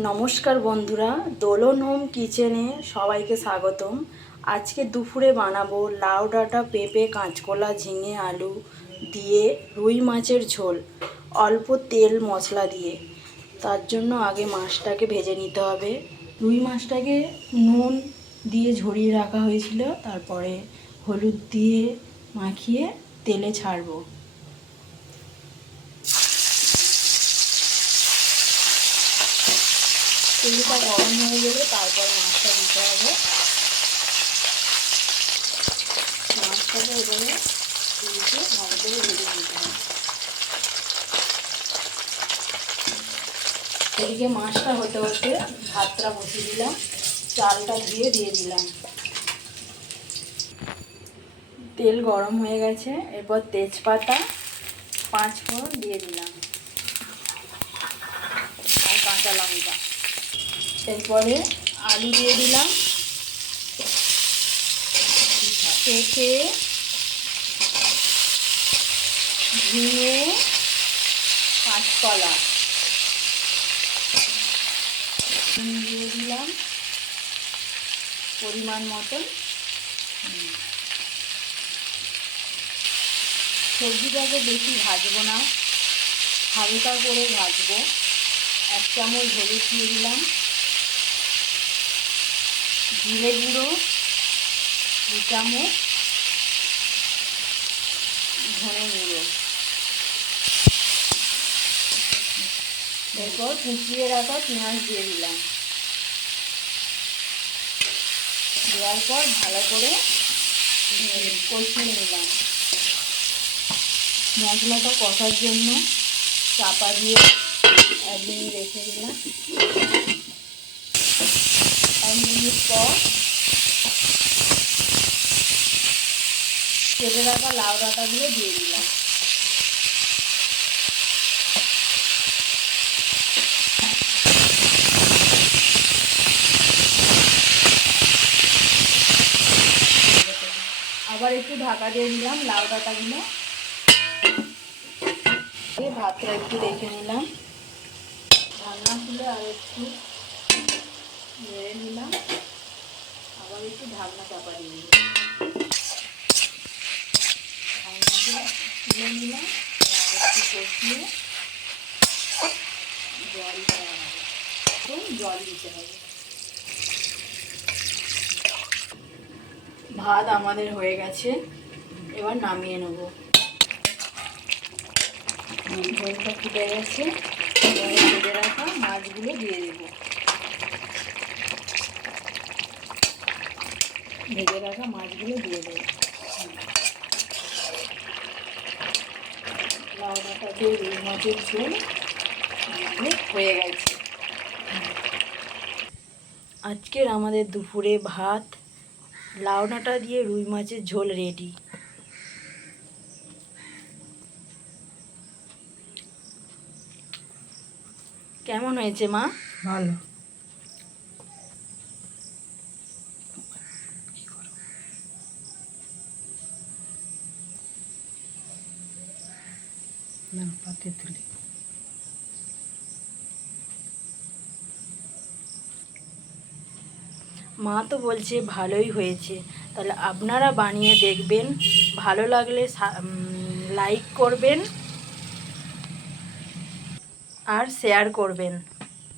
নমস্কার বন্ধুরা, দোলন হোম কিচেনে সবাইকে স্বাগতম। আজকে দুপুরে বানাবো লাউ ডাঁটা পেঁপে কাঁচকলা ঝিঙে আলু দিয়ে রুই মাছের ঝোল, অল্প তেল মশলা দিয়ে। তার জন্য আগে মাছটাকে ভেজে নিতে হবে। রুই মাছটাকে নুন দিয়ে ঝরিয়ে রাখা হয়েছিল, তারপরে হলুদ দিয়ে মাখিয়ে তেলে ছাড়বো। তেলটা গরম হয়ে গেলে তারপর মাছটা দিতে হবে। মাছটাকে এবারে তুলতে ভালো করে ভেজে দিতে হবে। এদিকে মাছটা হতে হতে ভাতটা বসিয়ে দিলাম, চালটা ধুয়ে দিয়ে দিলাম। তেল গরম হয়ে গেছে, এরপর তেজপাতা 5 ফোড়ন দিয়ে দিলাম আর কাঁচা লঙ্কা। এরপরে আলু দিয়ে দিলাম, পেঁপে ঝিঙে কাঁচকলা দিয়ে দিলাম পরিমাণ মতন। সবজিটাকে বেশি ভাজবো না, হালকা করে ভাজবো। 1 চামচ হলুদ দিয়ে দিলাম, জিরে গুঁড়ো 2 চামচ, ধনে গুঁড়ো। এরপর কুচিয়ে রাখা পেঁয়াজ দিয়ে দিলাম। দেওয়ার পর ভালো করে কষিয়ে নিলাম। মশলাটা কষার জন্য চাপা দিয়ে 1 মিনিট রেখে দিলাম। 1 মিনিট পর কেটে রাখা লাউ ডাঁটাগুলো দিয়ে দিলাম। আবার একটু ঢাকা দিয়ে দিলাম লাউ ডাঁটাগুলো। ভাতটা একটু রেখে নিলাম, ঢাকনা খুলে আর একটু নেড়ে নিলাম। আবার একটু ঢাকনা চাপা দিয়ে দিলাম, ঢাকনাটা তুলে নিলাম। আর একটু কষিয়ে জল দেওয়া হবে, জল দিতে হবে। ভাত আমাদের হয়ে গেছে, এবার নামিয়ে নেব। ঝোলটা ফুটে গেছে, এবারে ভেজে রাখা মাছগুলো দিয়ে দেব। ভেজে রাখা মাছগুলো দিয়ে দেব। লাউ ডাঁটা দিয়ে রুই মাছের ঝোল হয়ে গেছে। আজকের আমাদের দুপুরে ভাত, লাউ ডাঁটা দিয়ে রুই মাছের ঝোল রেডি। কেমন হয়েছে মা? ভালো। না পাতে তুলি। মা তো বলছে ভালোই হয়েছে, তাহলে আপনারা বানিয়ে দেখবেন। ভালো লাগলে লাইক করবেন আর শেয়ার করবেন।